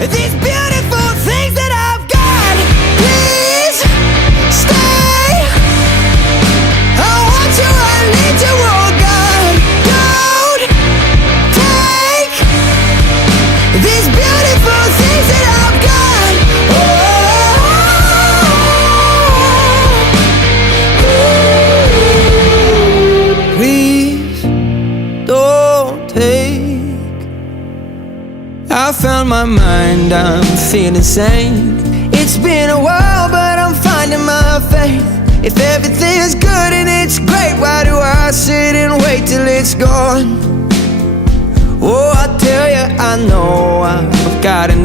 these beautiful things that I've got. Please stay. I want you, I need you, oh God. Don't take these beautiful things that I've got. Please don't take. I found my mind, I'm feeling sane. It's been a while, but I'm finding my faith. If everything's good and it's great, why do I sit and wait till it's gone? Oh, I tell you, I know I've got enough.